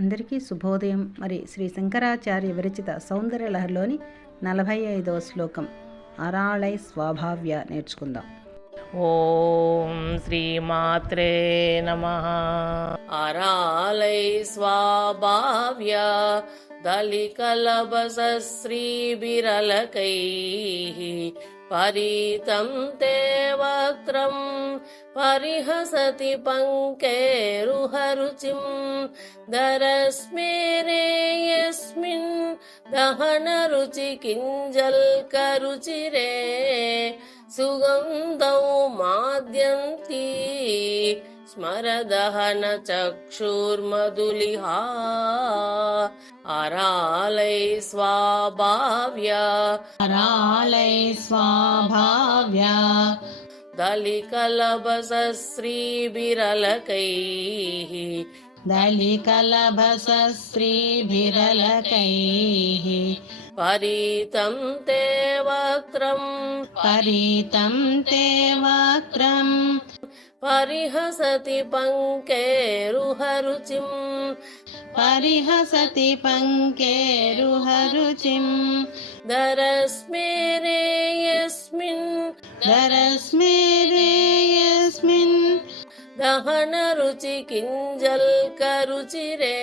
అందరికీ శుభోదయం. మరి శ్రీ శంకరాచార్య విరచిత సౌందర్యలహరిలోని నలభై ఐదవ శ్లోకం అరాళై స్వాభావ్య నేర్చుకుందాం. ఓం శ్రీమాత్రే నమ. అరాళై స్వాభావ్య దళికలబస్రీబిరలకై పరీతం తే వక్రం परिहसति पङ्केरुहरुचिं दरस्मेरे यस्मिन् दहनरुचि किञ्जल्करुचिरे सुगन्धौ माद्यन्ती स्मरदहनचक्षुर्मधुलिहा अरालै स्वाभाव्य करालय स्वाभाव्य दलिकलभसश्रीबिरलकैः दलिकलभसश्रीभिरलकैः परितं ते वक्त्रम् परितं ते वक्त्रम् परिहसति पङ्केरुहरुचिम्। परिहसति पङ्केरुहरुचिम्। दरस्मेरे यस्मिन् दरस्मेरे यस्मिन् दहनरुचि किञ्जल्करुचिरे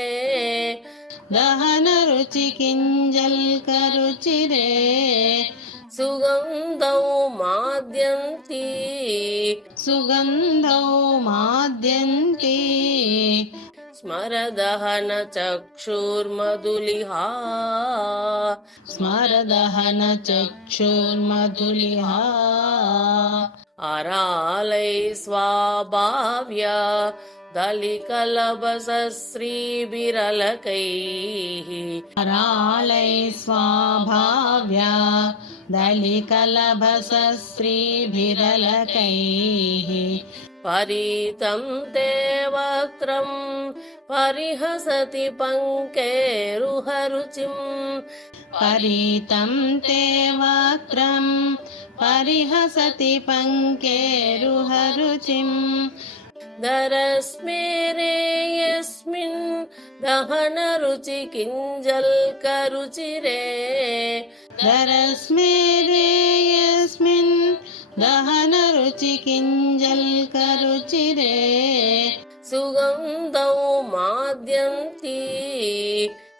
दहनरुचि किञ्जल्करुचिरे सुगन्धौ माद्यन्ती सुगन्धौ माद्यन्ति स्मरदहनचक्षुर्मधुलिहा। स्मरदहनचक्षुर्मधुलिहा। अरालै स्वाभाव्य दलिकलभसश्रीबिरलकैः करालय स्वाभाव्य दलिकलभसश्रीभिरलकैः परितं ते वक्त्रम् परिहसति पङ्केरुहरुचिम् परितं ते वक्त्रम् परिहसति पङ्केरुहरुचिम् दरस्मेरे यस्मिन् दहनरुचि किञ्जल्करुचिरे दरस्मेरे यस्मिन् दहनरुचि किञ्जल्करुचिरे सुगन्धौ माद्यन्ती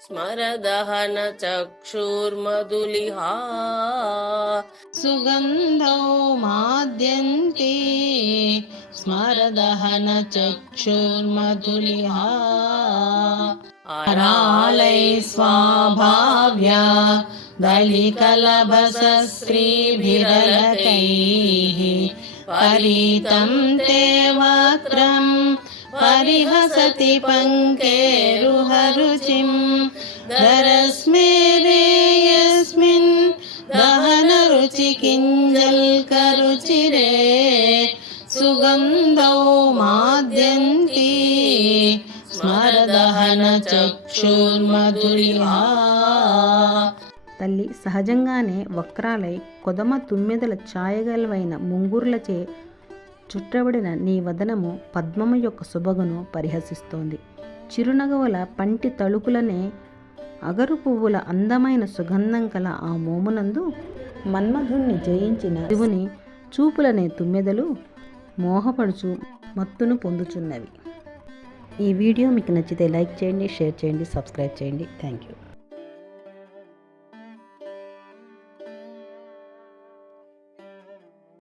स्मरदहनचक्षुर्मधुलिहा। सुगन्धौ माद्यन्ति स्मरदहनचक्षुर्मधुलिहा। अरालै स्वाभाव्य दलिकलभसश्रीभिरलकैः परितं ते वक्त्रम् परिहसति पङ्केरुहरुचिम् दरस्मेरे यस्मिन् दहनरुचि किञ्जल्करुचिरे सुगन्धौ माद्यन्ति स्मरदहनचक्षुर्मधुलिहा తల్లి సహజంగానే వక్రాలై కొదమ తుమ్మెదల ఛాయగలవైన ముంగుర్లచే చుట్టబడిన నీ వదనము పద్మము యొక్క శుభగును పరిహసిస్తోంది. చిరునగవుల పంటి తళుకులనే అగరు పువ్వుల అందమైన సుగంధం కల ఆ మోమునందు మన్మధుణ్ణి జయించిన శివుని చూపులనే తుమ్మెదలు మోహపడుచు మత్తును పొందుచున్నవి. ఈ వీడియో మీకు నచ్చితే లైక్ చేయండి షేర్ చేయండి సబ్స్క్రైబ్ చేయండి. Thank you.